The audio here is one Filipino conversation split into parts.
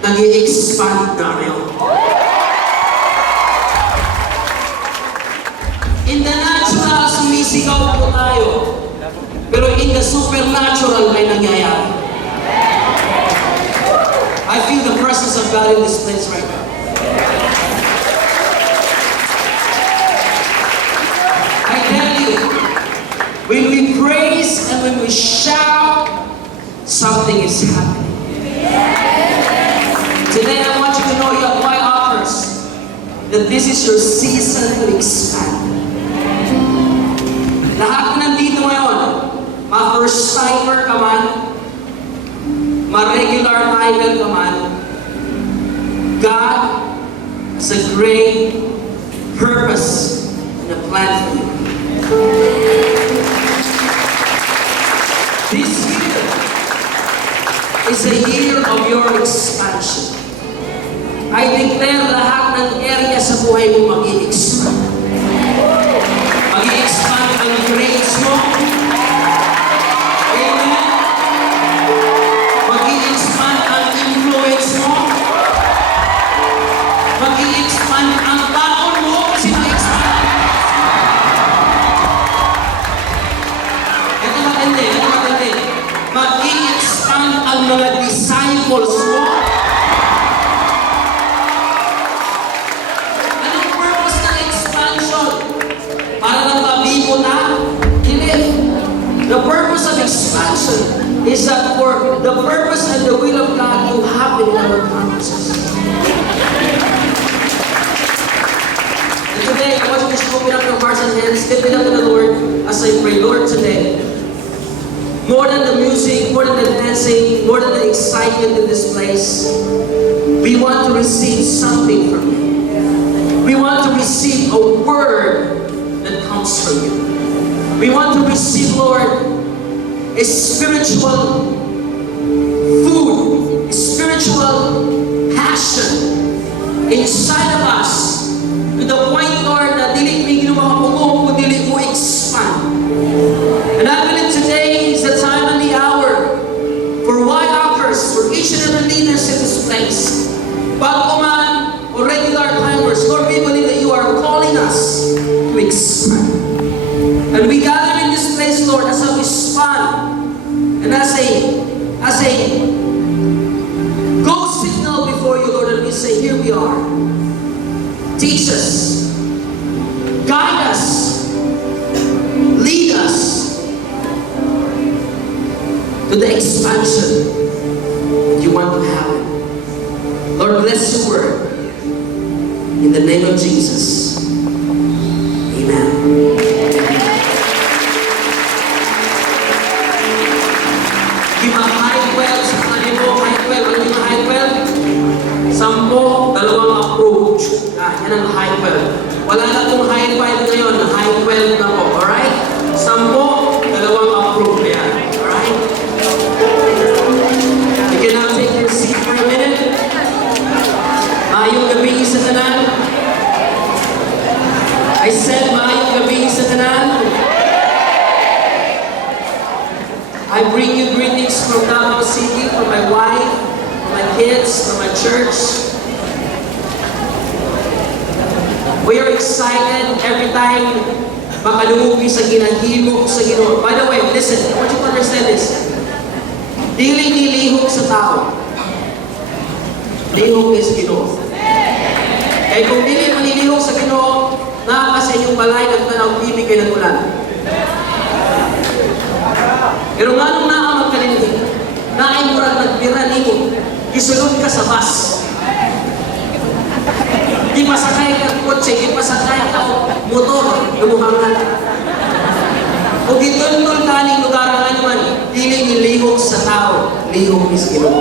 nag-i-expand tayo. In the natural, sumisigaw po tayo. Pero in the supernatural, may nangyayari. I feel the presence of God in this place right now. I tell you, when we praise and when we shout, something is happening. Today I want you to know, you have my offers, that this is your season to expand. Lahat na nandito ngayon, ma-first timer ka man, ma-regular timer ka man, God has a great purpose and a plan for you. This year is a year of your expansion. I declare lahat ng area sa buhay mo mag-i-expand. Mag-i-expand ang grades mo. Amen. Mag-i-expand ang influence mo. Mag-i-expand ang taon mo kasi mag-i-expand. Ito matindi. Mag-i-expand ang mga disciples mo. Anong purpose ng expansion? Para lang mabibo na? Hindi. The purpose of expansion is that for the purpose and the will of God to happen in our campuses. And today, I want you to open up your hearts and hands, lift it up to the Lord as I pray. Lord, today, more than the music, more than the dancing, more than the excitement in this place, we want to receive something from you. We want to receive a word that comes from you. We want to receive, Lord, a spiritual food, a spiritual passion inside of us to the point, Lord, na dili mo ginawa mo, dili mo expand. And I believe today is the time and the hour for Y-Uppers, for each and every leaders in this place. Bago man or regular timers, Lord, we believe that you are calling us to expand. And we gather in this place, Lord, as a respond and as a go signal before you, Lord, and we say, here we are. Teach us, guide us, lead us to the expansion that you want to happen. Lord, bless your word. In the name of Jesus. Amen. Give a high 12 sa kanimo, high 12. Ano yung high 12? 10, 2 approve. Yan ang high 12. Wala na itong high 5 ngayon, high 12 na po. Alright? 10, 2 approve. Yan. Alright? You can now take your seat for a minute. Maayong gabi sa tanan. I said, maayong gabi sa tanan. I bring you greetings from Davao City, from my wife, from my kids, from my church. We are excited every time makalumupi sa ginahimo sa Ginoo. By the way, listen, I want you to understand this. Dili nilihok sa tao. Lihok is Ginoo. Kaya kung dili manilihok sa Ginoo, nakakasa inyong balay nagtanaw bibig kay nagulan. Pero nga nung naamakalinig, naay murag nagbira nimo, isulod ka sa bus. Di pasakay ka kotse, di pasakay ka motor, lumuhangan. Kung itulol ka ng lugar nga naman, dili nilihok sa tao, lihok is Ginoo.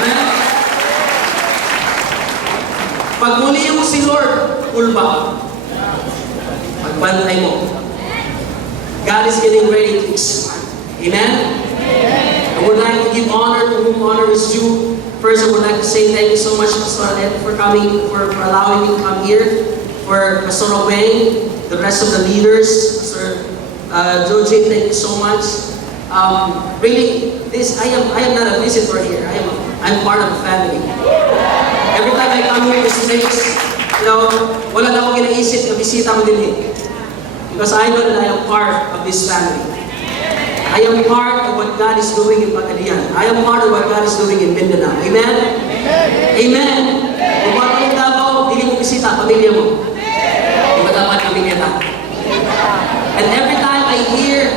Amen? Pag muli mo si Lord, ulba. Pagbantay mo. God is getting ready to expand. Amen? I would like to give honor to whom honor is due. First, I would like to say thank you so much, Pastor Annette, for coming, for allowing me to come here. For Pastor Obeng, the rest of the leaders, Pastor Joji, thank you so much. Really, I am not a visitor here. I am I'm part of the family. Every time I come here to this place, wala na akong ginaisip na bisita ko din eh. Because I know that I am part of this family. I am part of what God is doing in Pagadian. I am part of what God is doing in Mindanao. Amen? Amen. Kung mga Davao, hindi mo bisita, pamilya mo. Di ba dapat pamilya ta? And every time I hear,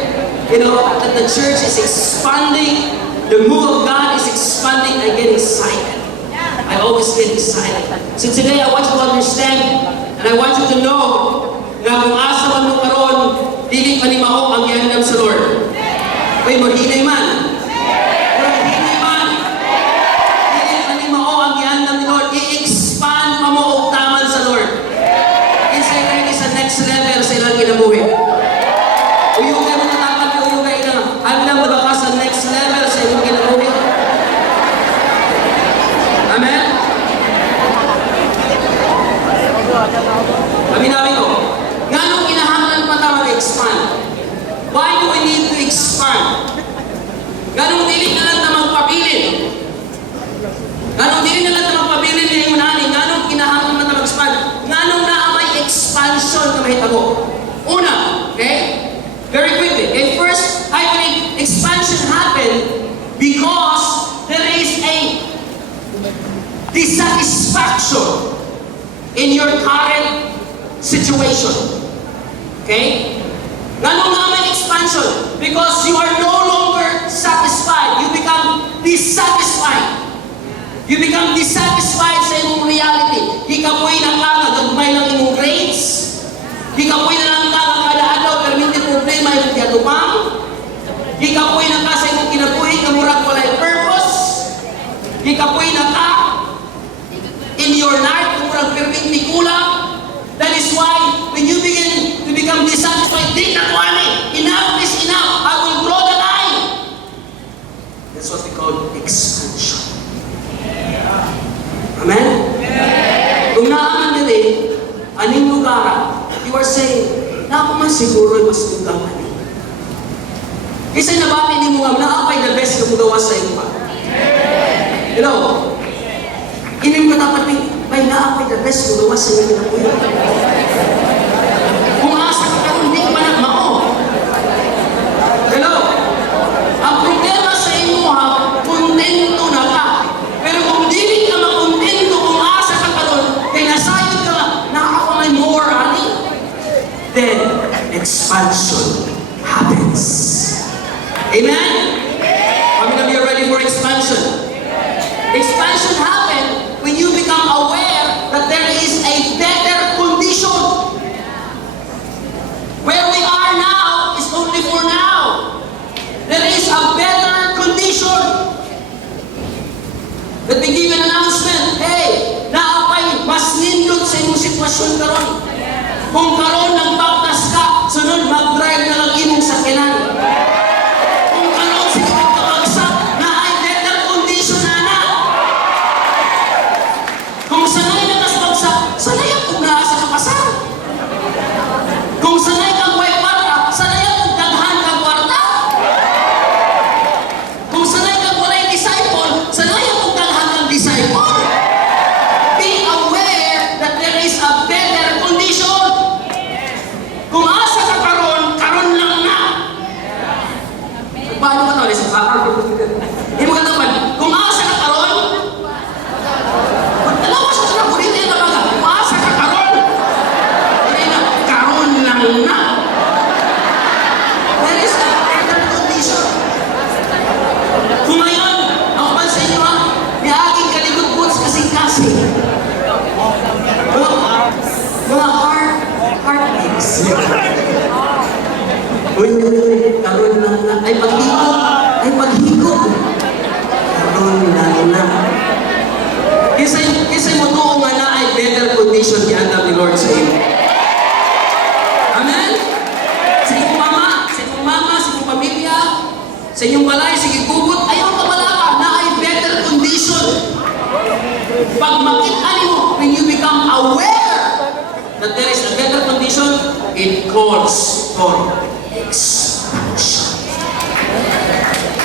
that the church is expanding, the move of God is expanding, I get excited. I always get excited. So today I want you to understand, and I want you to know, na kung asa man mo karon, dili pa ni mao ang giandam sa Lord. Kay mahinay man. Pero mahinay man. Dili pa ni mao ang giandam ni Lord. I-expand pa mo og taman sa Lord. Insay kayo sa next level sa ilang kinabuhi. Uyugay mo na dapat uyugay na andam ba ka sa next level sa ilang kinabuhi? Amen? Amin ko. Ganong kinahanglan pa tayo mag-expand? Why do we need to expand? Ganong dili na lang na magpabilin? Ganong dili na lang na magpabilin na yung nani? Ganong kinahanglan pa tayo mag-expand? Ganong na may expansion na mahita mo? Una, okay? Very quickly. Okay, first, I believe expansion happened because there is a dissatisfaction in your current situation. Okay? Ganun nga may expansion. Because you are no longer satisfied. You become dissatisfied. You become dissatisfied sa imong reality. Hikapoy na ka, nagagmay ng imong grades. Hikapoy na lang ka, kada adlaw, pero hindi problema yung tiyatumang. Hikapoy na ka sa imong kinabuhi, kamurag walay purpose. Hikapoy na ka in your life, kamurag perminti kulang. That is why when you begin to become dissatisfied, think na kuwani, enough is enough, I will draw the line. That's what we call expansion. Amen? Kung naaman dili, aning lugar, you are saying, nakuman siguro mas lugang ani. Kasi nabati ni mo nga, naapay the best na mugawas sa iyo pa. Ining mo dapat may naapay the best mugawas sa iyo na po. Kung asa ka karon di pa nagmao. Ang problema sa imo ha, kontento na ka. Pero kung dili ka makontento kung asa ka karon, kay nasayod ka, nakaka may more ani. Then expansion happens. Amen? How many of you are ready for expansion? Expansion happens when you become aware that there is a better condition. Where we are now is only for now. There is a better condition. Let me give you an announcement. Hey, naapay, mas nindot sa imong sitwasyon karon. Kung karon nagbaptas ka, sunod mag-drive na lang imong sakyanan. Kung karon sa imong kabagsak, na ay better condition na. Kung sanay na kasbagsak, sanay ang naa sa kapasar. Kung sanay kang way kwarta, sanay ang daghan kang kwarta. Kung sanay kang walay disciple, sanay ang daghan kang disciple. Be aware that there is a better condition. Kung asa ka karon lang na. Paano ka tawag sa kakar? Hindi mo katapan. Kung asa ka karon, alam mo sa trabulit na mga, kung asa ka karon, karon lang na. There is a better condition. Kung ngayon, ako ba sa inyo ha, may aking kaligod-goods kasing-kasing. Mga heartbeats. Uy, karon lang na. Ay, paghigog. Karon lang na. Kisay mo to nga na ay better condition ni andam ni Lord sa iyo. Amen? Sa iyong mama, sa iyong pamilya, sa inyong balay, sa iyong kubot, ayaw ka wala ka na ay better condition. Pag makita mo, when you become aware that there is a better condition, it calls for expansion.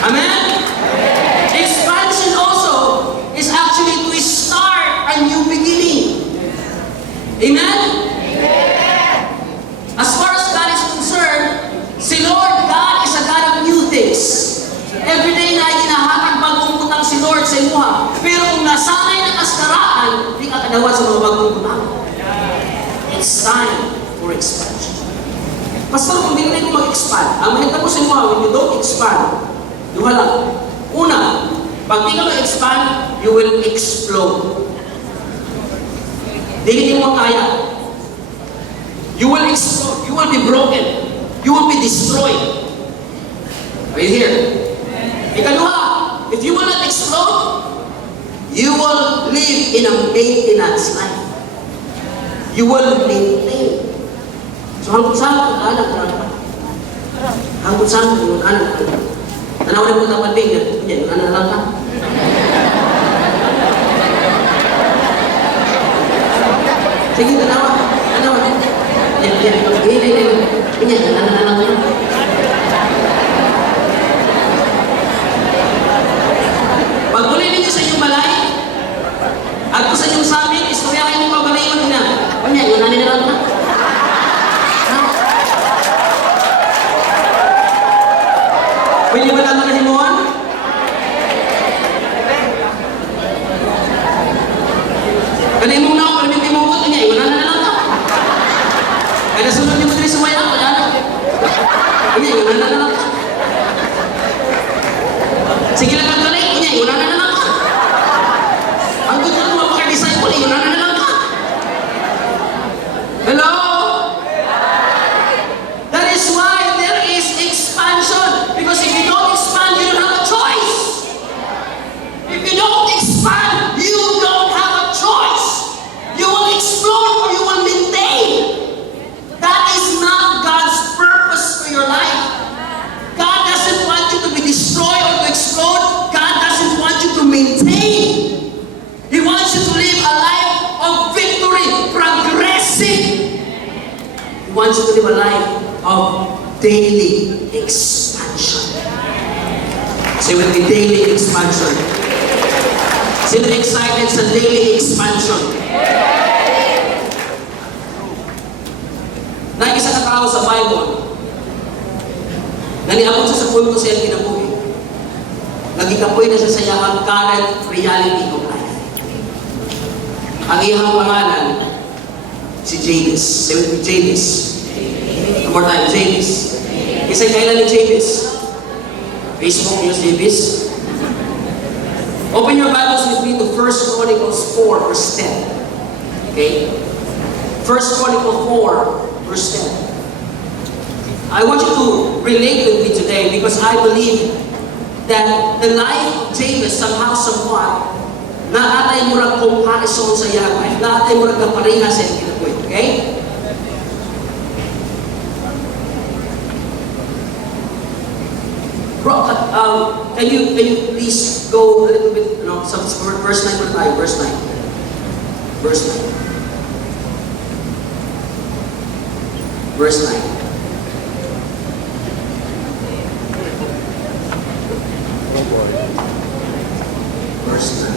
Amen? Expansion also Amen? As far as God is concerned, si Lord God is a God of new things. Every day na ginahatag bagong butang si Lord sa imuha. Pero kung nasanay na kaskaraan, di ka kadawa sa mga bagong butang. It's time for expansion. Pastor, kung di ko mag-expand, ang mahita ko sa imuha, when you don't expand, duha lang. Una, pag di ka mag-expand, you will explode. Di mo kaya. You will explode. You will be broken. You will be destroyed. Are you here? Ikaduha, if you will not explode, you will live in a maintenance life. You will maintain. So hanggang saan kung anak ka? Hanggang saan kung anak ka? Tanaw na po na panding, yan, anak lang ka. Sige, tanawa. Yan. Yan, anak lang ka. Pagkulay ninyo sa inyong balay, at kung sa inyong sabi, istorya kayo ng pabalay mo na. Kanya, yun na lang na. Pwede ba lang na himuan? Kanay mong na ako, kanay mong mo, kanya, yun na lang na. Kaya sunod niyo mo dito sa maya, kanya, yun na lang na. Sige lang ang galing, kanya, yun na lang ka. Ang gusto mo mapaka-disciple, yun na lang ka. Hello? That is why there is expansion. Because if you don't expand, you don't have a choice. If you don't expand, you don't have a choice. You will explode or you will maintain. That is not God's purpose for your life. God doesn't want you to be destroyed or to explode. God doesn't want you to maintain. He wants you to live a life of victory, progressing. He wants you to live a life of daily expansion. Say with me, daily expansion. Sino excited sa daily expansion? Nag-isa ka tao sa Bible. Naniabot siya sa punto siya kinabuhi. Nagikapoy na siya sa iyang current reality of life. Ang iyang pangalan, si Jabez. Say with me, Jabez. One more time, Jabez. Kisa'y kailan ni Jabez? Facebook news, Jabez. Open your Bibles with me to 1 Chronicles 4, verse 10. Okay? 1 Chronicles 4, verse 10. I want you to relate with me today because I believe that the life of Jabez somehow, somewhat, naatay mo rin comparison sa iyang life. Naatay mo rin kapareha sa iyang kinabuhi. Okay? Bro, can you please go a little bit, some verse 9 tayo, verse 9. Verse 9. Verse 9. Verse 9.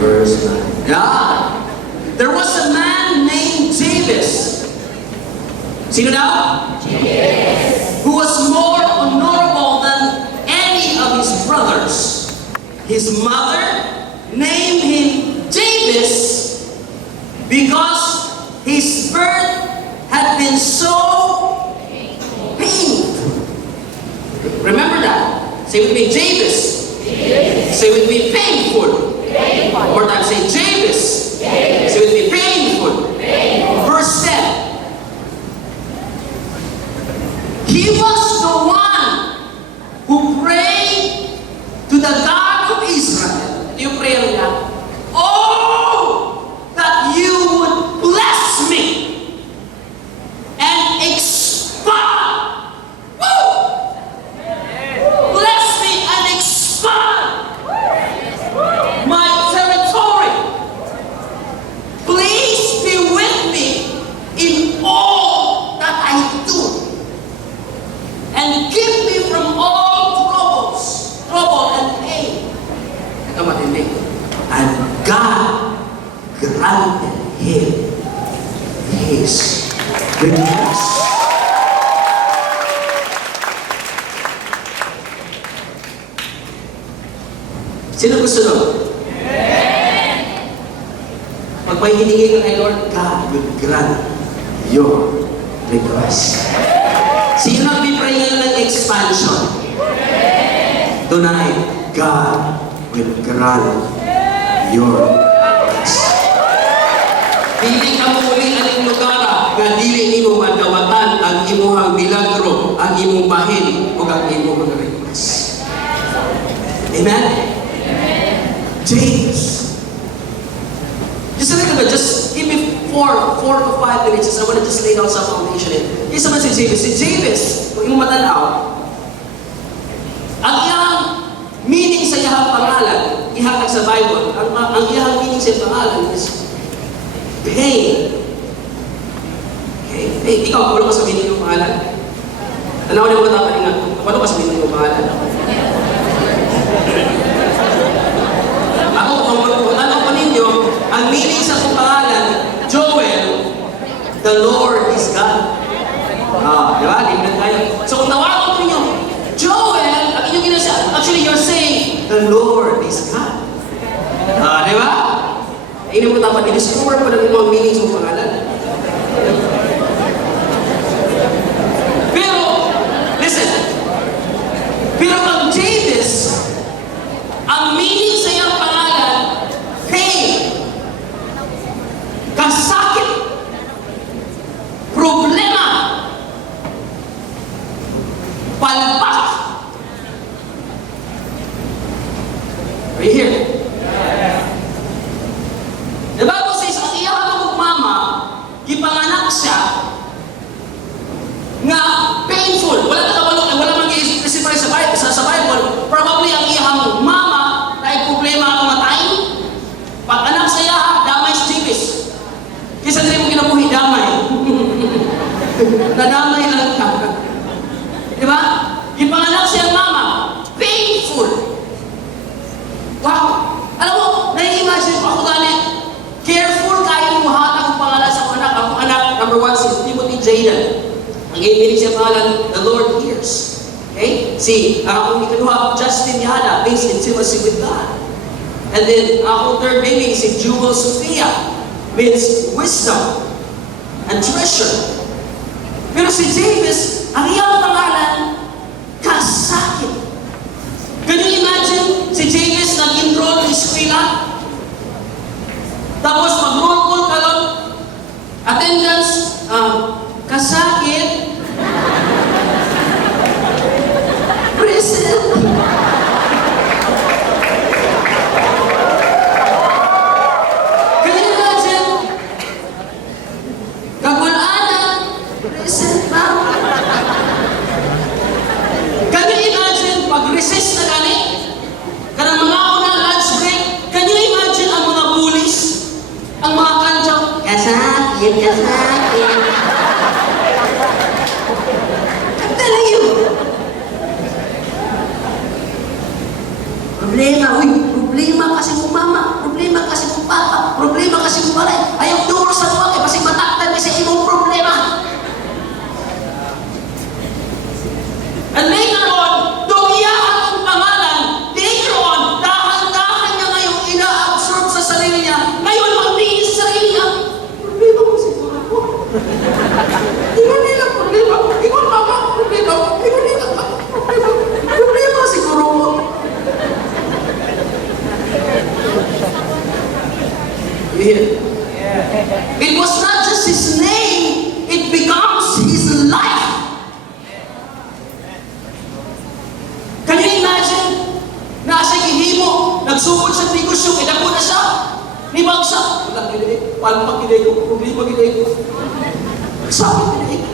Verse 9. Yeah. There was a man named Jabez. Sino daw? Jabez. Who was more honorable than any of his brothers. His mother named him Jabez because his birth had been so painful. Remember that. Say with me, Jabez. Say with me, painful. One more time, say Jabez. Say with me, painful. Verse 10. He was the one who prayed to the God of Israel. Ito yung prayer niya. Oh, that you would bless me and expand. Woo! Bless me and expand my territory. Please be with me in all that I do. And keep me from all trouble and pain. Ito matindi. And God granted him his request. Sino gusto nun? Pag may hiningi ka kay Lord, God will grant your request. Sino nagpipray ngayon ng expansion? Tonight, God will grant your request. Dili ka mo uling aning lugar nga dili nimo madawatan ang imong milagro, ang imong bahin, o ang imong request. Amen? James. Just a little bit, just give me 4 to 5 minutes. I want to just lay down some foundation in. Yung naman si Jabez. Si Jabez, kung yung matanaw, ang iyang meaning sa iyang pangalan, ihatag sa Bible, ang iyang meaning sa iyang pangalan is pain. Okay? Hey, ikaw, wala ka sa meaning ng pangalan? Tanaw na mo tapanin nga, wala ka sa meaning ng pangalan? Ano po ninyo, ang meaning sa kong pangalan, Joel, the Lord is God. Di ba? Tingnan tayo. So kung tawagin ko ninyo, Joel, ang inyong ginasa, actually you're saying, the Lord is God. Di ba? Ini mo dapat i-discover pa ng mga meaning sa pangalan. Pero, listen, pero ang Jabez, ang meaning sa iyang pangalan, pain, kasakit, problema, palpak. Are you here? The Bible says, ang iyang mama, ipanganak siya, nga painful. Wala mag-i-specify sa Bible, probably ang iyang mama na ay problema ang matay. Pag anak sa iya, damay si Jabez. Kisa din mo kinabuhi, damay. Nadamay lang ka. Diba? Ipanganak siya mama, painful. Wow! Alam mo, nai-imagine ko ako gani, careful kayo muhatag ang pangalan sa anak. Ako anak, number 1, si Timothy Jaden. Ang imilig siya pangalan, the Lord hears. Okay? Si, akong ikaduha, Justin Yada, based intimacy with God. And then, akong third baby, si Jewel Sophia, means wisdom and treasure. Pero si Jabez, ang iyang pangalan, kasakit. Can you imagine, si Jabez nag-enroll sa eskwela, tapos mag-roll call ka lang, attendance, kasakit, present. Can you imagine? Kagulanan, present ba? Can you imagine pag-resist na gani? Kanang mga unang lunch break, can you imagine ang mga bullies? Ang mga kanjaw, kasakit, kasakit. I'm telling you. Problema kasi mo mama, problema kasi mo papa, problema kasi mo balay. Ayaw duro sa mga kasi mataktan kasi imong problema. And later on, dumiyahan ang pangalan, later on, dahan-dahan niya ngayong ina-absorb sa sarili niya. Ngayon, magtingin sa sarili niya, problema ko siguro ko. Ikaw nila problema ko. Ikaw mama, problema ko. Ikaw nila problema. Problema siguro ko. It was not just his name, it becomes his life. Can you imagine? Nasa gihimo, nagsugod sa negosyo, idako na siya. Nibag siya. Wala gilay, palpak gilay ko, problema gilay ko. Sabi gilay ko.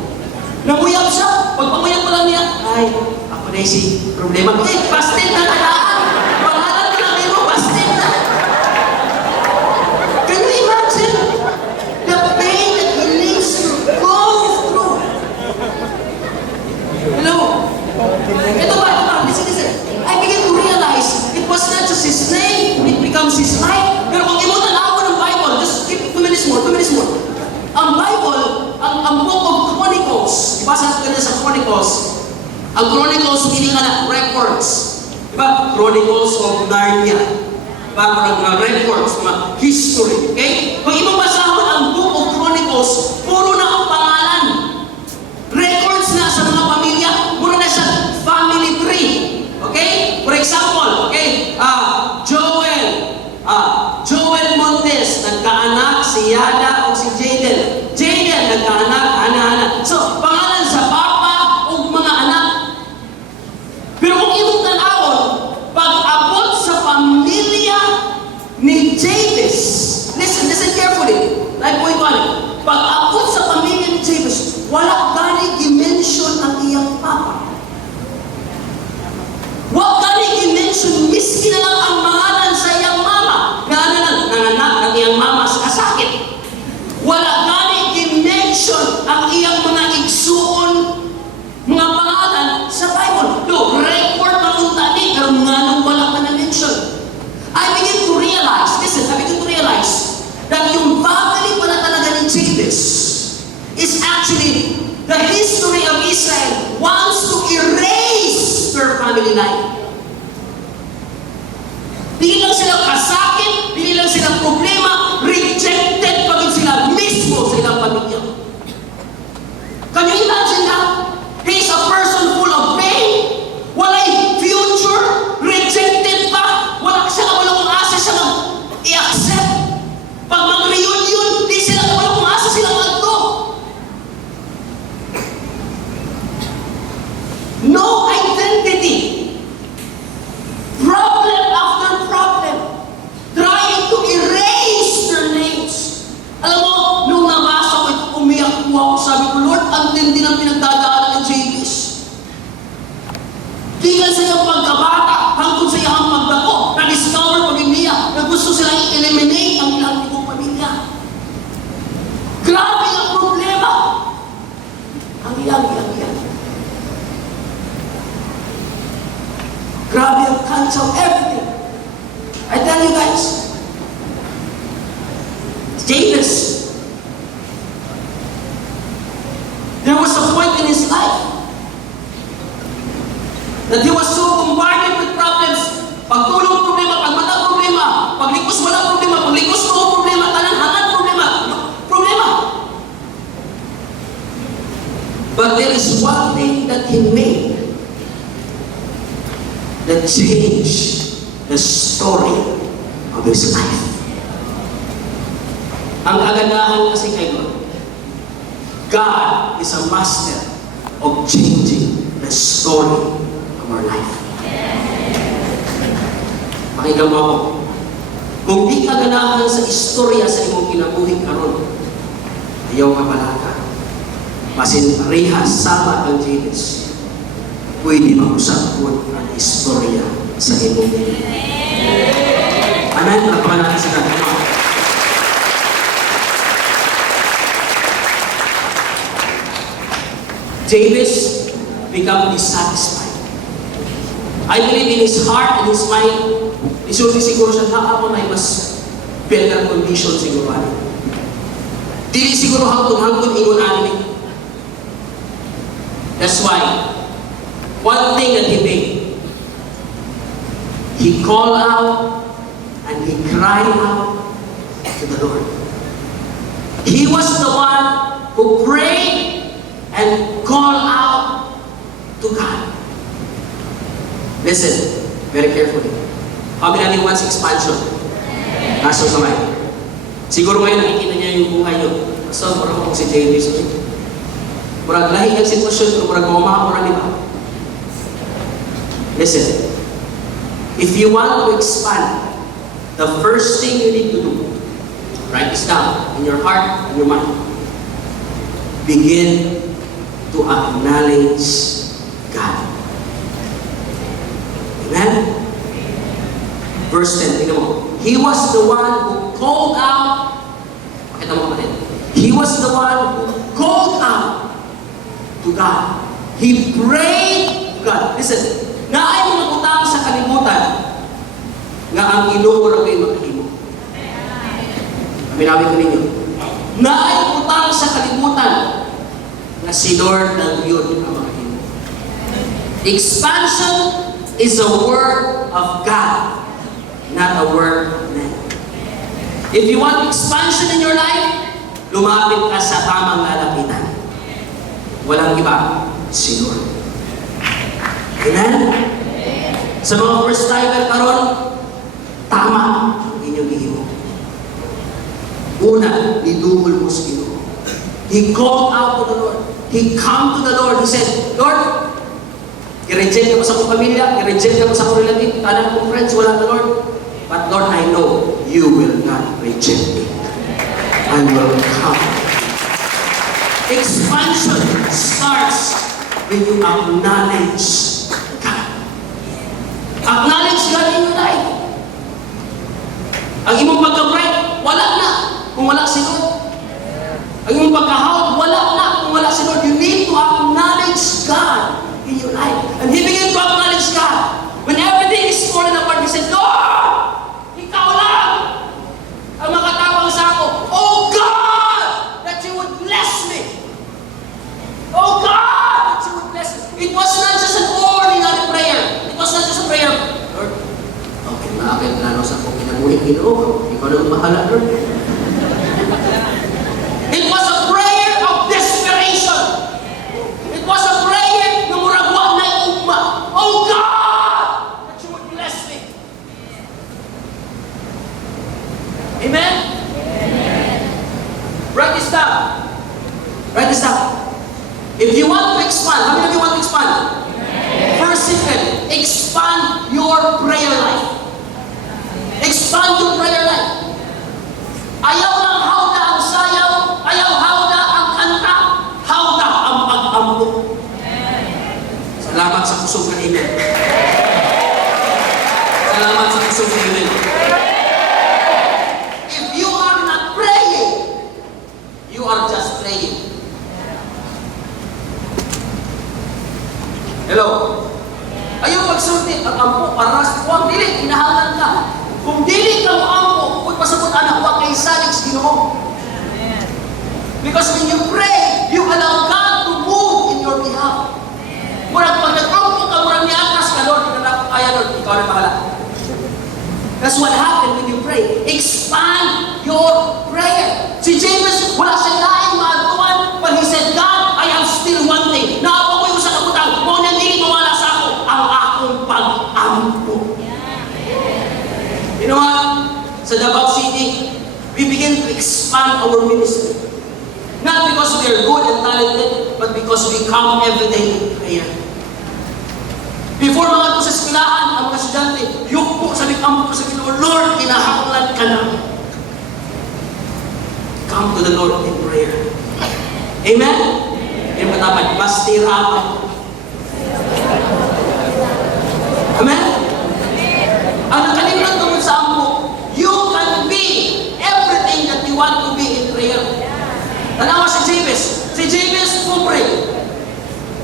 Namuyab siya. Pagpamuyab pa lang niya, ay, ako na si problema. Eh, pastel na nalaan. Pangalan na lang mo, pastel na. Can you imagine the pain that he needs to go through? Hello? Ito ba? Listen. I begin to realize it was not just his name, it becomes his life. Pero kung imo tanaw ng Bible, just basa ko na sa Chronicles. Ang Chronicles, meaning na records. Diba? Chronicles of Narnia. Diba? Mga records, mga history. Okay? Kung ibang basahon ang Book of Chronicles, puro na ang pangalan. Records na sa mga pamilya, puro na siya family tree. Okay? For example, okay? Joel Montes, nagkaanak si Yada o si Jaden. Jaden, nagkaanak, Hana. So, pangalan sa papa o mga anak. Pero kung itong tanawon, pag-abot sa pamilya ni Jabez, listen carefully. Like point one, pag-abot sa pamilya ni Jabez, wala gani dimension ang iyang papa. Wala gani dimension, miski na lang ang mangalan sa iyang mama. Nanganak ang iyang mama sa kasakit. Wala gani dimension ang iyang mga igsuon, mga pangalan sa Bible. No, record na unta din, pero nga nung wala ka na-mention. I begin to realize that yung family pala talaga ni Jabez is actually the history of Israel wants to erase their family life. Hindi lang sila kasakit, hindi lang sila problema, rejected pa rin sila mismo sa ilang pamilya. Can you imagine that? He's a person full of pain, walay future, rejected pa, wala kong asa siya i-accept. Pag mag-reunion, di sila wala kong asa silang magto. No identity. Problem after problem. Trying to erase their names. Alam mo, nung nabasa ko ito, umiyak ko ako. Sabi ko, Lord, ang tindi ng pinagdadaanan ng Jabez. Tingnan sa iyong pagkabata, hanggang sa iyong pagdako, na-discover pag niya, na gusto silang i-eliminate ang ilang ibang pamilya. Grabe ang problema. Ang ilang. Grabe ang cancel everything. I tell you guys, Jabez, there was a point in his life that he was so bombarded with problems. Pag tulong problema, pag mata problema, pag likos wala problema, pag likos ko problema, tanan hangat problema. But there is one thing that he made that changed the story of his life. Ang kagandahan kasi kay God is a master of changing the story of our life. Pakinggan mo ako. Kung di ka ganahan sa istorya sa imong kinabuhi karon, ayaw ka palaka. Masin parehas sama ang Jabez. Pwede mag-usap po ang istorya sa imong kinabuhi. Anay, palapakan natin sa natin. Jabez become dissatisfied. I believe in his heart and his mind, isulti siguro siya na ako may mas better condition siguro. Dili siguro hangtong ingon natin. That's why, one thing that he did, he called out and he cried out to the Lord. He was the one who prayed and called out to God. Listen, very carefully. How many wants expansion? Nasa kamay. Siguro ngayon nakikita niya yung buhay niyo. So, parang ako si Jabez. Murag lahi ang sitwasyon, murag mamaha, di ba? Listen, if you want to expand, the first thing you need to do, write this down in your heart, in your mind. Begin to acknowledge God. Amen? Verse 10, tingnan mo. He was the one who called out. Pakita mo kapatid. He was the one who called out to God. He prayed to God. Listen, naay mo nagutang sa kalimutan nga ang Ginoo ra kay makahimo. Aminabi ko ninyo. Naay utang sa kalimutan nga na si Lord ng yun ang makahimo. Expansion is a word of God, not a word of man. If you want expansion in your life, lumapit ka sa tamang lalapitan. Walang iba, si Lord. Amen? Sa mga first timer karon, tama ang inyong gihimo. Una, nidumol mo sa Ginoo. He called out to the Lord. He come to the Lord. He said, Lord, i-reject ka mo sa kong pamilya, i-reject ka mo sa kong relative, tanan kong friends, wala na Lord. But Lord, I know you will not reject me and will come. Expansion starts when you acknowledge God. Acknowledge God in your life. Ang imong pagka-break, wala na kung wala si Lord. Ang imong pagka-hawak, wala na kung wala si Lord. You need to acknowledge God in your life. And he began to acknowledge God. When everything is falling apart, he said, Lord, ikaw lang ang makatawag sa ako. Oh God, that you would bless me. Oh God, that you would bless me. It was not just an ordinary prayer. It was not just a prayer. Lord, okay, maakin plano sa kong kinabuhin, Ginoo. Ikaw na mahala, Lord. It was a prayer of desperation. It was a prayer na muragwa na ugma. Oh God, that you would bless me. Amen? Amen. Write this down. Write this down. If you want to expand, how many of you want to expand? Amen. First secret, expand your prayer life. Expand your prayer life. Ayaw lang hawda ang sayaw, ayaw hawda ang kanta, hawda ang pag-ambok. Salamat sa kusog na amen. Salamat sa kusog na amen. If you are not praying, you are just playing. Hello? Ayaw pagsulti, ang ampo, aras, huwag dili, inahalan ka. Kung dili ka mo ampo, kung pasabot anak, huwag kayo salig sa Ginoo. Because when you pray, you allow God to move in your behalf. Murag pag nag-ampo ka, murag niakas ka, Lord, kaya Lord, ikaw na bahala. That's what happened when you pray. Expand your prayer. Si Jabez, wala siyang laing maatuan, but he said, God, I am still wanting. Naawa ko yung sa kabutang, mo nang hindi mawala sa ako, ang akong pag-ampo. You know what? Sa Davao City, we begin to expand our ministry. Not because we are good and talented, but because we come every day in prayer. Before mga ito sa eskwelahan, ang mga estudyante, yung po, sabi kampo ko sa Ginoo, Lord, kinahanglan ka namin. Come to the Lord in prayer. Amen? Yung matapad, pastirapan. Amen? Ang nakalimutan ko sa ampo, you can be everything that you want to be in prayer. Tanawa si Jabez. Si Jabez, pobre.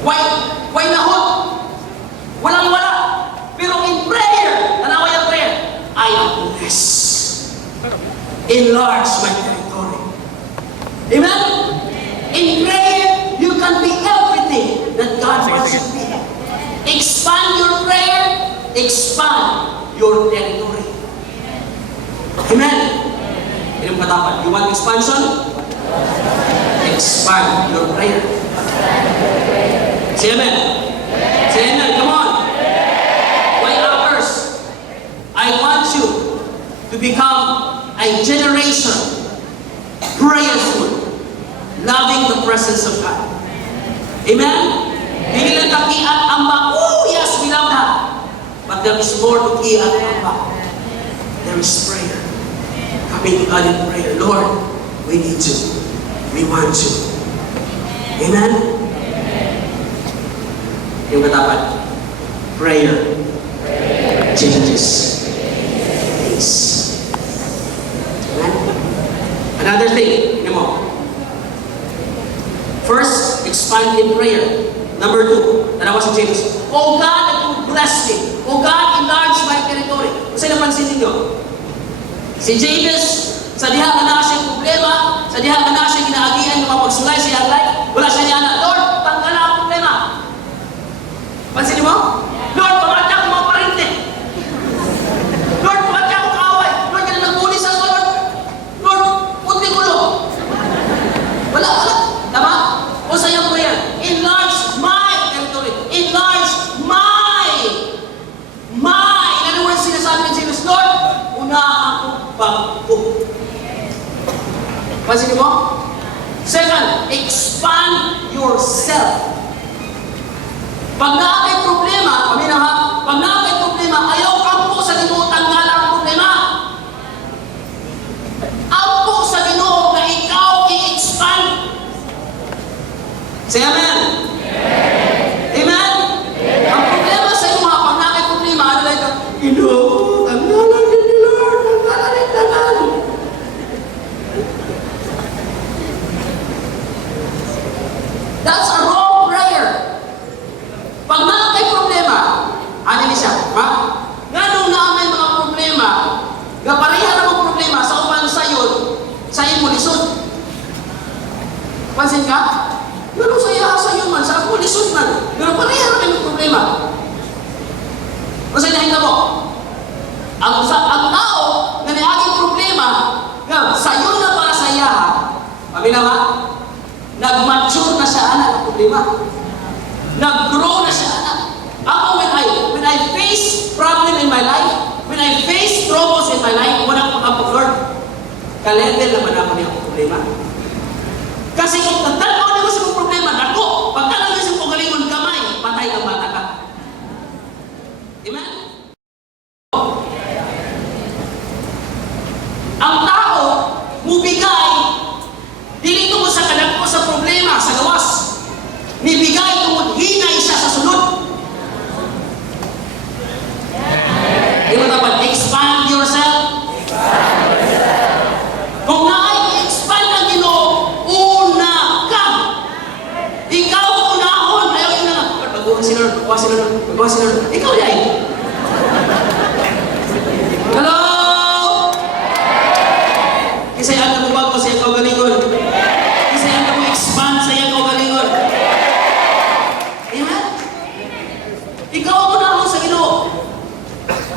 Why nahot? Walang-wala. Pero in prayer, tanawa yung prayer, I am blessed. Enlarge my territory. Amen? In prayer, you can be everything that God wants you to be. Expand your prayer, expand your territory. Amen? Ilang katapat? You want expansion? Expand your prayer. Say amen. Say amen. Come on. Why others? I want you to become a generation prayerful, loving the presence of God. Amen? Hindi lang takiat ang ambak. Oh, yes, we love that. But there is more to kiat ang ambak. There is prayer. Coming to God in prayer. Lord, we need you. We want you. Amen? Yung katapat, prayer changes things. Amen? Another thing, tingnan mo. First, expand in prayer. Number 2, tanawa si James. Oh God, that you bless me. Oh God, enlarge my territory. Kasi napansin ninyo, si Jabez, sa diha ka na siyang problema, sa diha ka na siyang ginaagian ng mga pagsulay sa iyang life, wala siya niya na, Lord, tanggal ang problema. Pansin mo? Lord, pamatya ko mga parente. Lord, pamatya ko kaaway. Lord, kaya nagpulis ako, Lord. Lord, puti gulo. Wala. Tama? O sayang ko yan. Enlarge my territory. Enlarge my. In other words, sinasabi ni Jesus, Lord, una ako bago. Pansin mo? Second, expand yourself. Pag nakakay problema, pag nakakay problema, ayaw ampo sa Ginoo tanggal ang problema. Ampo sa Ginoo na ikaw i-expand. Say amen. Amen? Ang problema sa iyo mga pag nakakay problema, ano lang ka? Ginoo, tanggalan din ni Lord, tanggalan. That's a wrong prayer. Pag nakakay problema, ano ni siya? Ha? Ganong na may mga problema, gapareha na mga problema sa upan sayon, sayon mo lisod. Pansin ka? Ganong sayon man, sa ako lisod man. Pero pareha na may problema. Masaya na mo. Ang tao na niaging problema, sayon na para sa iya, pamina ba? Nag-mature na siya anak ng problema. Nag-grow na siya anak. Ako, when I face problem in my life, when I face troubles in my life, wala akong pagpapagod. Kalendel naman ako niya ang problema. Kasi kung nagtanaw niyo sa problema, nako, pagtanaw niyo sa pagalingon kamay, patay ang bata ka. Amen? Ang tao, mubigay, dili tungkol sa kadagpo sa problema, sa gawas. Nibigay tungkol hinay siya sa sunod. Di ba dapat expand yourself? Kung na-expand ang Ginoo, una ka. Ikaw unahon. Ayaw yun na. Pagbawa si Lord. Ikaw yan. Hello? Kasi ang mo bago sa ikaw galingon. Kasi ang mo expand sa ikaw galingon. Amen? Ikaw ang unahon sa Ginoo.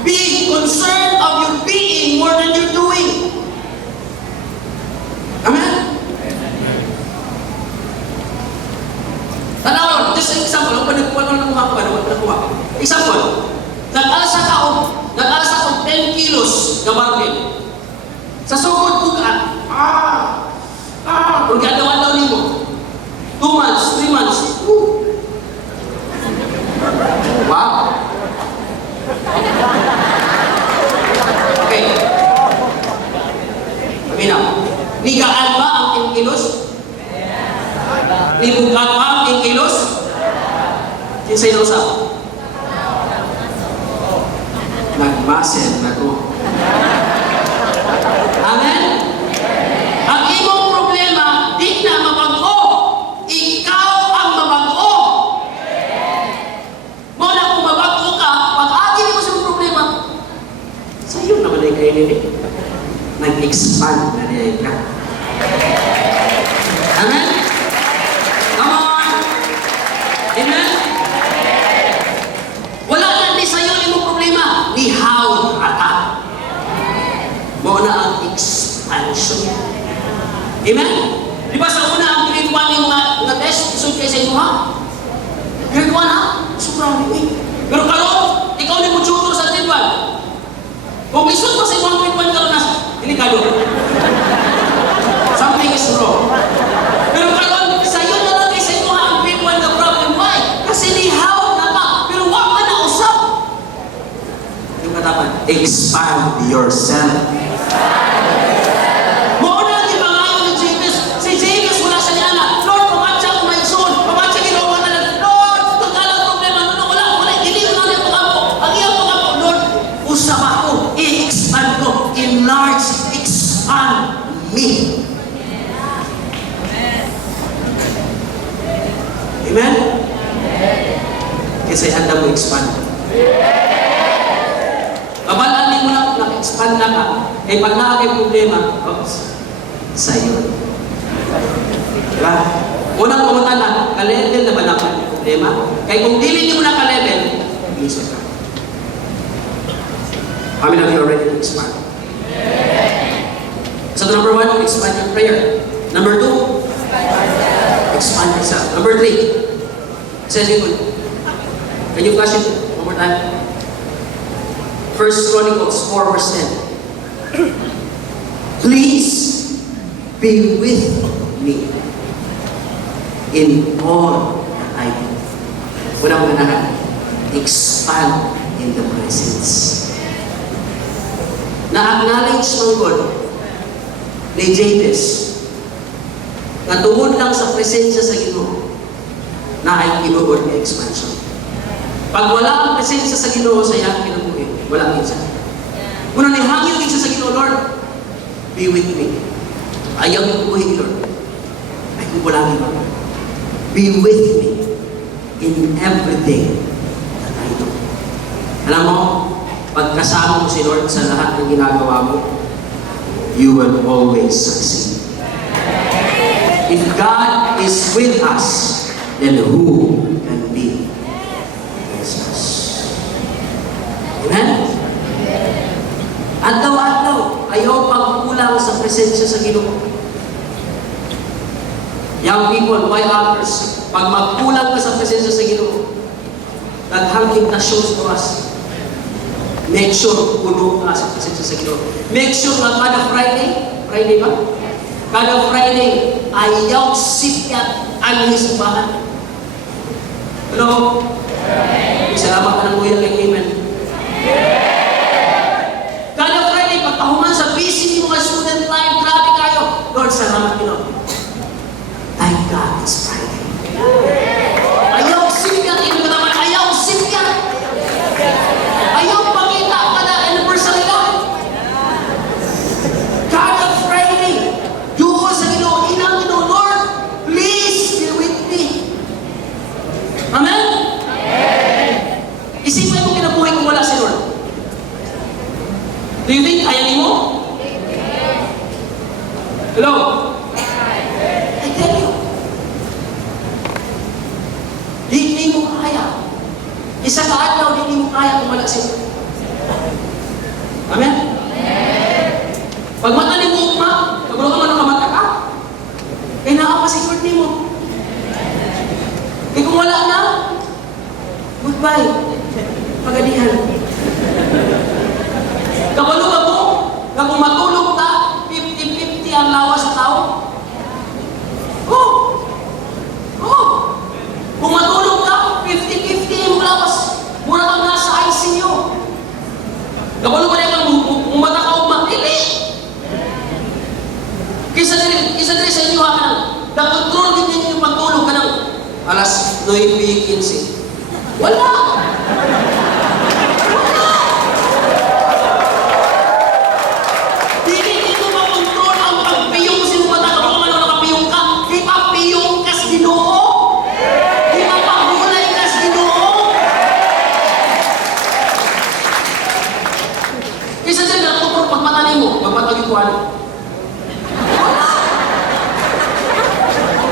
Be concerned of your being more than your doing. Amen? Tanaw, just an example. Ang panagpuan ko ng mga example. Nag-alasa ka 10 kilos na barbell. Sa sugod bukaan. Kung gadawan ni mo. 2 months, 3 months. Wow. Okay. Paminaw. Ligaan ba ang 10 kilos? Libugan ba ang 10 kilos? Kinsay na usap? Nagmasen na ko. Amen? Ang imong problema, di na mabago. Ikaw ang mabago. Muna kung mabago ka, pag-agi mo sa problema, sa'yo naman ay kayo nila. Nag-expand na niya ka. Amen? Come on! Amen? Wala na di sa'yo imong problema. Nihaw ata. Muna ang expansion. Amen? Di ba sa una ang grade 1 yung mga test, isod kayo sa inyo ha? Grade 1 ha? Sobrang rin. Pero karon, ikaw ni mo tutor sa grade 1. Kung isod mo sa ibang grade 1 karon na, delikado. Something is wrong. Pero karon, sa'yo na lang kayo sa inyo ha, ang grade 1 na problem. Why? Kasi nihaw na ka. Pero wag ka na usap. Yung katapan, expand yourself. Mauna di ba ngayon ni Jabez? Si Jabez wala siya ni Ana. Lord, pamatya ko may son. Pamatya ginawa na lang. Lord, tagkalang problema. Wala. Hindi ko na rin pag-ampo. Ang iyang pag-ampo, Lord, usap ako. I-expand ko. Enlarge, expand me. Amen? Kasi handa mo expand. Kabalaan mo na, nag-expand na ka. Eh, pag nakakay problema, oops, sa'yo. Diba? Unang pumunta na, ka-level na ba naman yung problema? Kaya kung dili niyo na ka-level, mag-isip ka. How many of you are ready to expand? So number 1, expand your prayer. Number 2, expand yourself. Number 3, says you could. Can you flash it one more time? 1 Chronicles 4 verse 10. Please be with me in all that I do. Unang-unahan, expand in the presence. Na-acknowledge ng God ni Jabez na tungod lang sa presensya sa Ginoo na ay tinuod ni expansion. Pag wala ang presensya sa Ginoo sa iyang kinabuhi, wala kinsa. Kung nanihangyo kinsa sa Ginoo, Lord, be with me. Ayaw yung buhay, Lord. Ay kung wala ni Lord. Be with me in everything that I do. Alam mo, pagkasama mo si Lord sa lahat ng ginagawa mo, you will always succeed. If God is with us, then who can be against us? Amen? Adlaw-adlaw, ayaw pagkulang sa presensya sa Ginoo. Young people, why others? Pag magkulang ka sa presensya sa Ginoo, daghang temptations to us. Make sure puno ka sa presensya sa Ginoo. Make sure na kada Friday ba? Kada Friday, ayaw sikat ang hisbahan. Hello? Salamat ka ng kuya kay Amen. Kada Friday, pagtahuman sa busy mga student life, grabe kayo. Lord, salamat Ginoo. Thank God it's Friday. Ayaw sikat, ito naman, ayaw sikat. Ayaw pakita kada anniversary lang. Kada Friday, doon sa Ginoo, inang Ginoo, Lord, please be with me. Amen? Isipin mo kinabuhay kung wala si Lord. Do you think kaya mo? Hello? I tell you. Hindi mo kaya. Isa ka adlaw, hindi mo kaya kung wala si Lord. Amen? Pag mata ni mo, nagulong ka man ang kamata ka, kaya naawa si Lord ni mo. Kaya kung wala na, goodbye. Pagadian. Kabalo ba mo? Na kung matulog ka, 50-50 ang lawa sa tao? Oh! Kung matulog ka, 50-50 ang lawas. Mura kang nasa ICU. Kabalo ba na yung umata ka o matili? Kisa diri sa inyo ha ka nang, na-control din ninyo yung pagtulog ka nang alas 9:15. Wala!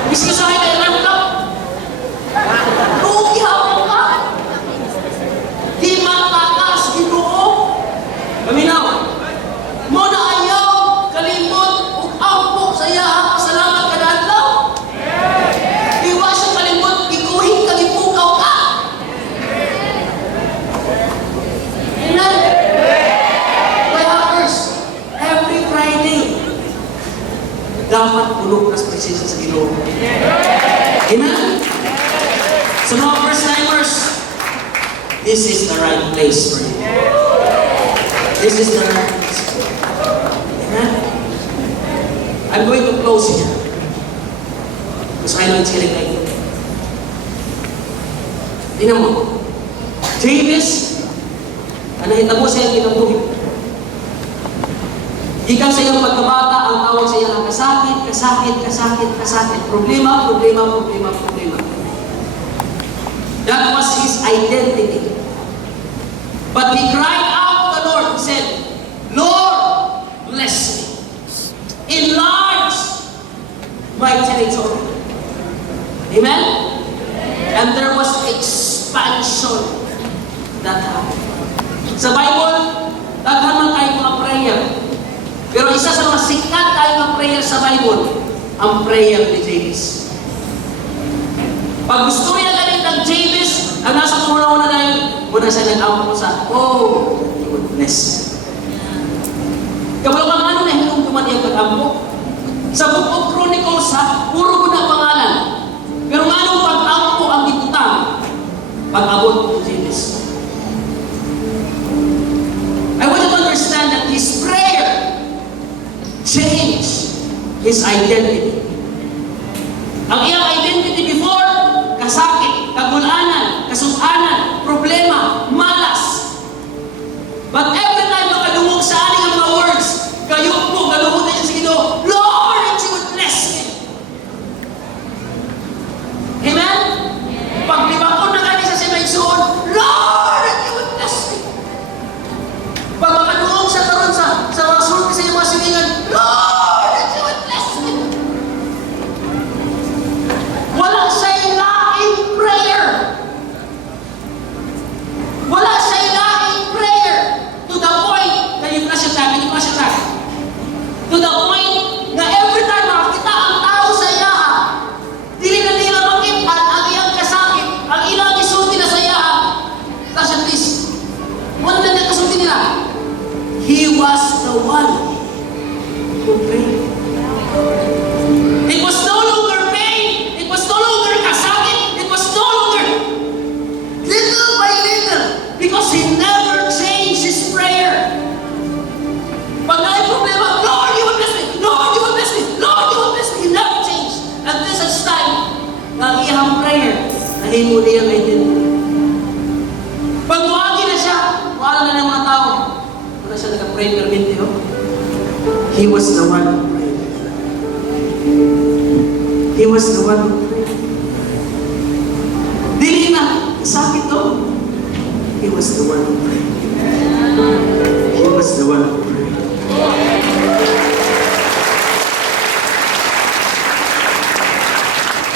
Miski sa akin ay lang ka. Kung ihapon ka, di matakas Ginoo. Paminaw, mo na ayaw kalimot ug ampo sa iya pasalamat kada adlaw. Iwa siya kalimot iguhing kalipukaw ka. Amen. Kaya every Friday, dapat puno ka sa presensya sa Ginoo. Amen? So mga first-timers, this is the right place for you. This is the right place for you. Amen? I'm going to close here. Because I know it's getting late. Tingnan mo. Jabez, nakita mo siya kinabuhi. Ikaw sa iyong pagkabata, ang tawag sa iyang kasakit. Problema. That was his identity. But he cried out to the Lord. He said, Lord, bless me. Enlarge my territory. Amen? And there was expansion that happened. Sa Bible, daghan man tayo mga prayer. Pero isa sa mga sikat tayo mga prayer sa Bible, ang prayer ni Jabez. Pag gusto niya ganit ang Jabez, ang nasa una-una na yun, muna siya nag-awang sa, oh, he would bless you. Kabalo kang ano na hinong tumaniyak pag-ampo? Sa Book of Chronicles, ha, puro ko na pangalan. Pero nga anong pag-ampo ang ibutang? Pag-abot ni Jabez. I want you to understand that his prayer changed his identity. Ang iyang identity before, kasakit, kagulanan, kasutanan, problema, malas. But every time makadungog sa aning ang mga words, kayo po, kalungod na siya sa Ginoo, Lord, that you would bless me. Amen? Pag libakon na gani sa simaysuon, Lord, that you would bless me. Pag makadungog sa karon sa rasul sa iyong mga silingan, Lord, that you would bless me. Wala siya'y laking prayer. Wala siya'y laking prayer. To the point, to the point na every time makakita ang tao sa iyaha, dili na nila makita ang iyang kasakit, ang ilang isulti na sa iyaha. Kasi at least, wala na kasulti nila. He was the one who prayed. It was no longer pain. It was no longer kasakit. It was no longer little by little, because he never changed his prayer. Pag may problema, Lord, you will bless me. Lord, you will bless me. Lord, you will bless me. He never changed. And this is time na iyang prayer na hinuli ang identity. Pag muagi na siya, wala na ng mga tao. Wala siya nag-pray permit, He was the one who prayed. He was the one who prayed. Dili na, sakit to. He was the one who prayed. He was the one who prayed.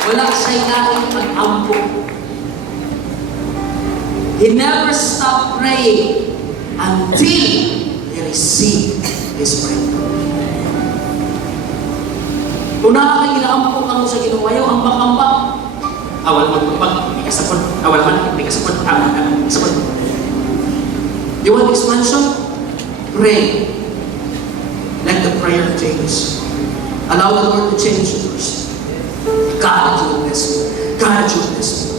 Wala siya'y daing mag-ampo. He never stopped praying until he received his breakthrough. Kung nakakailaampo ka mo sa Ginoo, ayaw ambak-ambak. Awal man pag may kasapon. Awal man may kasapon. Kasapon. You want expansion? Pray. Let the prayer change. Allow the Lord to change yours. God, you will bless me. God, you will bless me.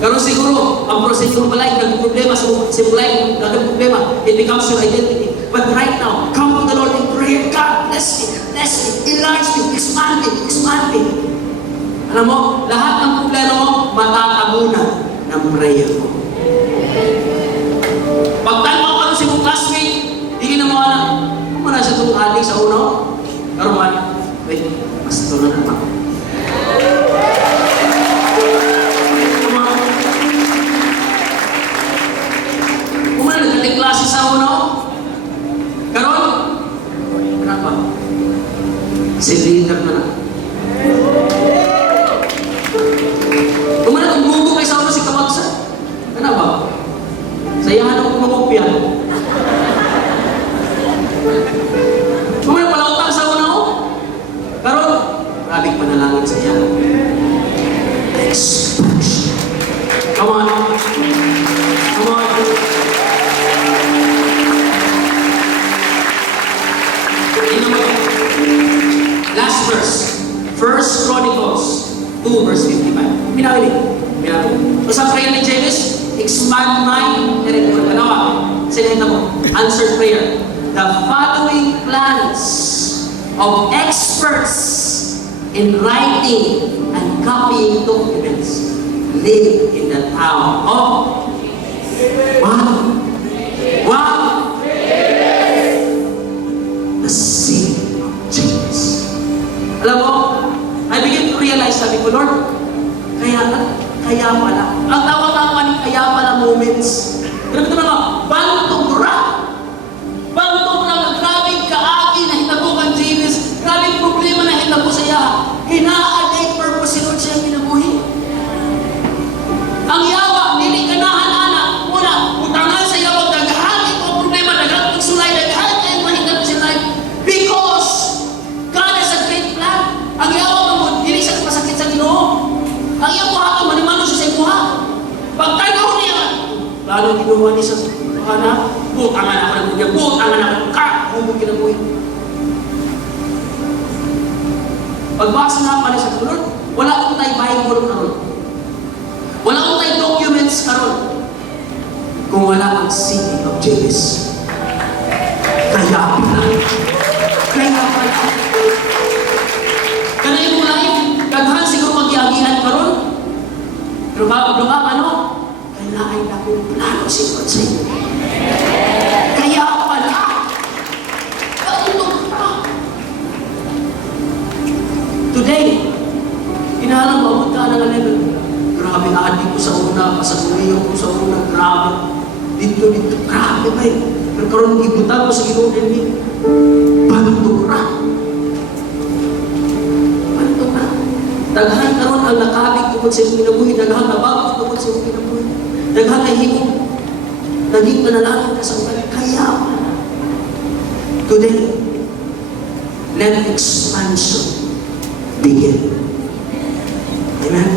Pero siguro, ang prosedur balay, nag-problema sa simulay, nag-problema, it becomes your identity. But right now, come to the Lord in prayer. God, bless me, enlarge me, expand me. Alam mo, lahat ng problema mo, matatabunan ng prayer mo. Pagtanong ka sa mong classmate, hindi na mo alam, kung na siya itong ating sa uno, pero man, wait, mas ito na naman. Kung na nagkating klase sa uno, karon, kenapa? Si leader na na. Kung na itong bugo kay sa uno si Kabagsa, kenapa? Sayahan ako kumakopya. Kung may palautang sa una ko, karon, maraming panalangin sa iya. Expansion. Come on. Come on. Last verse. 1 Chronicles 2 verse 55. Pinakili. So sa prayer ni Jabez, expand my territory. Sinayin mo, answered prayer. The following plans of experts in writing and copying documents live in the town of the city of Jabez. Alam mo, I begin to realize, sabi ko, Lord, kaya pala. Ang tawag ako ni kaya pala moments. Pero ito mga, bantong rock. Bantong lang, grabing kaagi na hitabo kang Jabez. Grabing problema na hitabo sa iya. Hinaan ay purpose si Lord siya kinabuhi. Gawa ni sa anak, butangan ako ng buhay, butangan ako ng humog kinabuhi. Pagbasa nga pa sa Lord, wala akong tayo Bible karon. Wala akong tayo documents karon. Kung wala ang city of Jabez. Kaya pala. Kaya pala. Kaya yung life, daghan siguro magyagihan karon. Pero bago lumang ano, kailangan na kong plano si God sa inyo. Kaya pala. Patutog ka. Today, inahalang maabot ka ng level. Grabe, adik ko sa una, pasaguliyo ko sa una, grabe. Dito, grabe ba eh. Pero karoon, ibutang ko sa Ginoo din. Bantog ra. Bantog ra. Daghan karoon ang nakabig tungkol sa iyong kinabuhi. Daghan na bago tungkol sa iyong kinabuhi. Daghan na himong. Naging manalangin ka sa ulan. Kaya pala. Today, let expansion begin. Amen?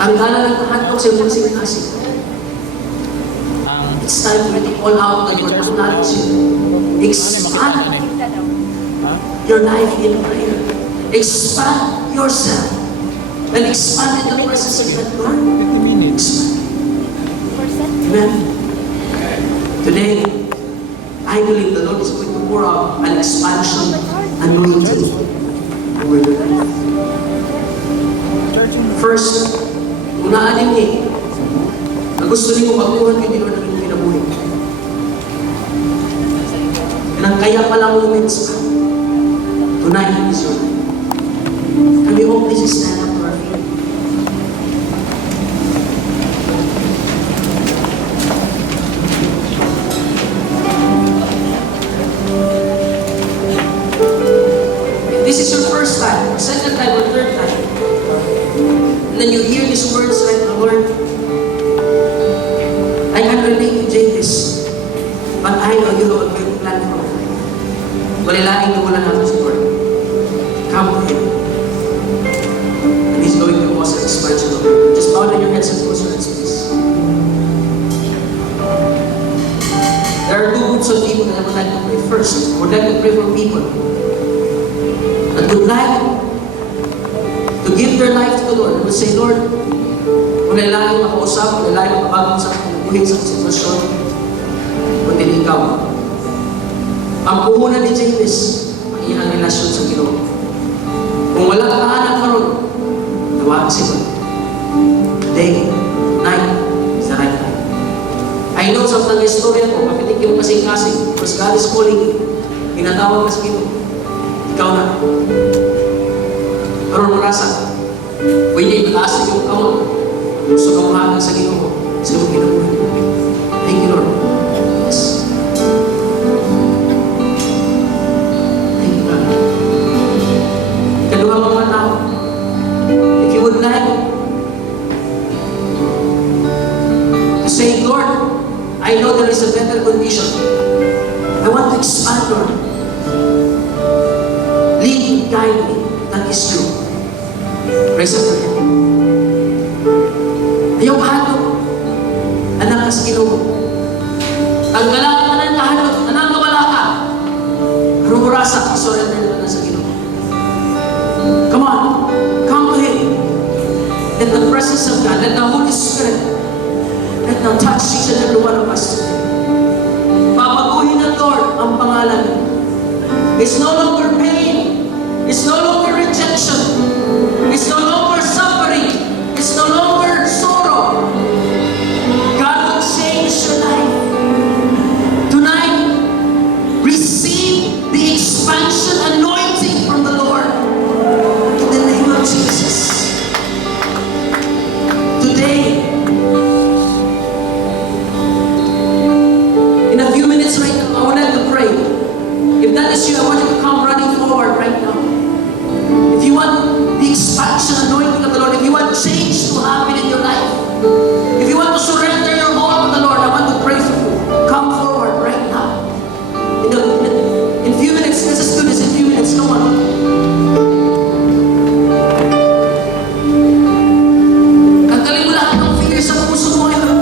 Ang gala ng kahantok sa iyong sinasing. It's time to really all out on your knowledge. Expand your life in prayer. Expand yourself. And expand in the presence of God. Expand. Amen. Today, I believe the Lord is going to pour out an expansion anointing over your life. First, unaan din eh, na gusto niyo magbuhan kayo din ng inyong kinabuhi. And kaya palang moments ka. Tonight is your night. Can we all please stand up to our feet? If this is your first time, or second time, or third time, and then you hear these words like the Lord, I can relate to Jabez, but I know you have a great plan for me. Walilaing na wala natin sa Lord. Come to Him. And He's going to cause an expansion of you. Just bow down your heads and close your eyes, please. There are two groups of people that I would like to pray. First, I would like to pray for people that would like to give their life to the Lord. And would say, Lord, walilaing makausap, walilaing makabagong sa buhay sa sitwasyon, kundi ikaw. Ang puhunan ni Jabez, ang iyang relasyon sa Ginoo. Kung wala ka anak karon, tawag si God. Day, night, is the right time. I know sa mga istorya ko, kapitig yung kasing-kasing, because God is calling you. Pinatawag ka sa Ginoo. Ikaw na. Karon marasa. Pwede itaas yung kamon. Gusto ka mahal sa Ginoo. Sa iyong kinabuhi. Thank you, Lord. Yes. Thank you, God. Kaluha mga tao. If you would like to say, Lord, I know there is a better condition. I want to expand, Lord. Lead, guide me. That is true. Praise the Lord. Ayaw kahanap. Anak ka sa Ginoo. Ang galak ka ng kahanap, anak na wala ka. Rumurasa, surrender na sa Ginoo. Come on. Come to Him. Let the presence of God, let the Holy Spirit, let now touch each and every one of us today. Papaguhin ng Lord ang pangalan. It's no longer pain. It's no longer rejection. It's no longer suffering. It's no longer sorrow. God will change your life. Tonight, receive the expansion anointing from the Lord. In the name of Jesus. Today, in a few minutes right now, I would like to pray. If that is you, I want you to come running forward right now. If you want the expansion anointing of the Lord, if you want change to happen in your life, if you want to surrender your all to the Lord, I want to pray for you. Come forward right now. In few minutes, let's just do this in few minutes. Come on. Tanggalin mo lahat ng fear sa puso mo ngayon.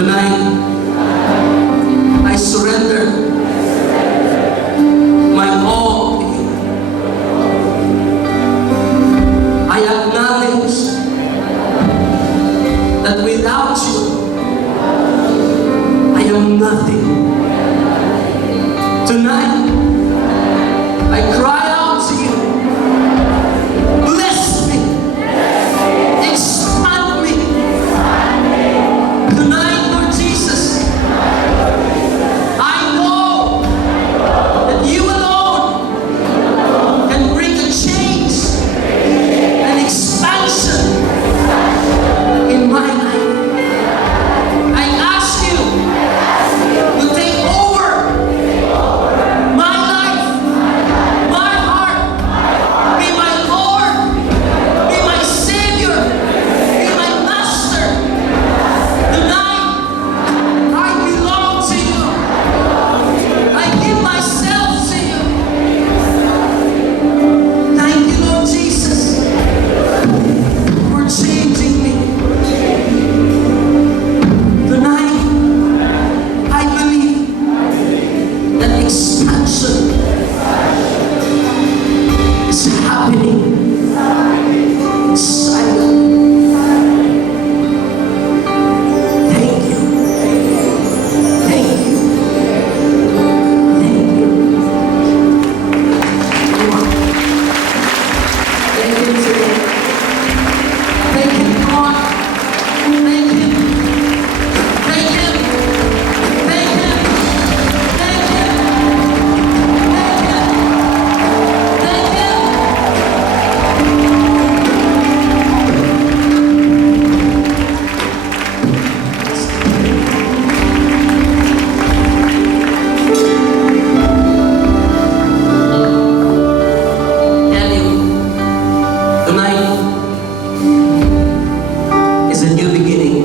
Tonight, I surrender my all to you. I acknowledge that without you, I am nothing. Tonight, I cry out to you. Bless me. Expand me. Tonight, Lord Jesus, I know that you alone can bring a change and expansion in my life. I ask you to take over my life, my heart. Be my Lord, be my Savior, be my Master. Tonight, I belong to you. I give myself to you. Thank you, Lord Jesus, for changing me. Tonight, I believe that expansion is happening inside of me. Thank you. Thank you. Thank you. Come on. Thank you today. Thank you, God. Thank Him. Thank Him. Thank Him. Thank Him. Thank Him. Thank Him. Tell you, tonight is a new beginning.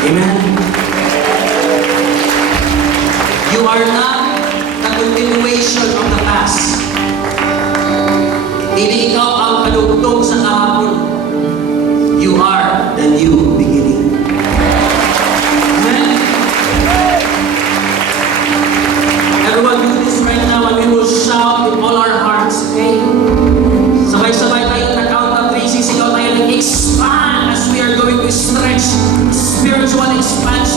Amen. You are not the continuation of the past. Hindi ikaw ang kadugtong sa kahapon. You are the new beginning. Amen. Everyone do this right now and we will shout with all our hearts, okay? Sabay-sabay tayo na count of 3, sisigaw tayo ng expand as we are going to stretch spiritual expansion.